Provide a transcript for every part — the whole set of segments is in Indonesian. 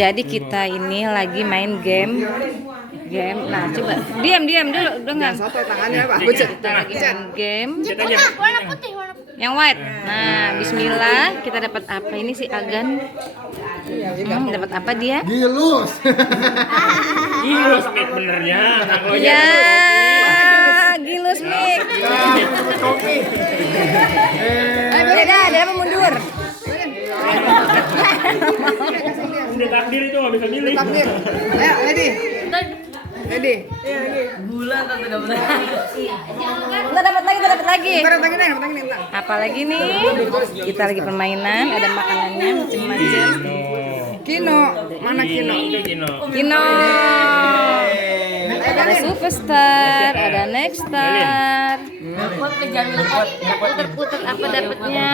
Jadi kita ini lagi main game. Nah, coba diam dulu dengan. Soto tangannya Pak. Kita lagi main game Warna putih. yang white. Nah, bismillah, kita dapat apa ini si Agan? Dapat apa dia? Gilus. Gilus Mik benernya. Ya, gilus Mik. Beda, ada apa mundur? Udah takdir itu nggak bisa milih. Takdir. Ayo, ready. Ready. Kita dapat lagi. Ntar tangin nih. Apa lagi nih? Kita lagi permainan, ada makanannya macam-macam. Kino, mana Kino? Itu Kino. Kino. Ada Superstar, ada Nextstar. Putar-putar apa dapatnya?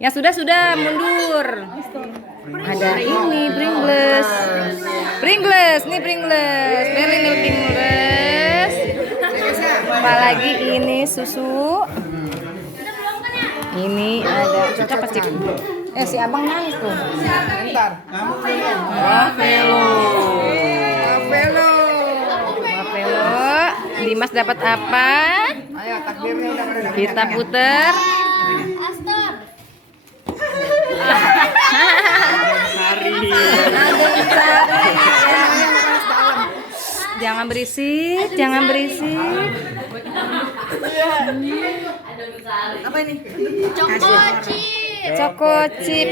Ya sudah mundur. Ada ini Pringles. Nih Pringles. Berlin Pringles. Apalagi ini susu. Ini ada kita pasti. Si abang nangis tuh. Ntar. Wafelo. Velo. Dimas dapat apa? Ayo takdirnya udah pada dapat. Kita puter. Aster. Hari. Jangan berisik. Apa ini? Choco chip. Choco chip.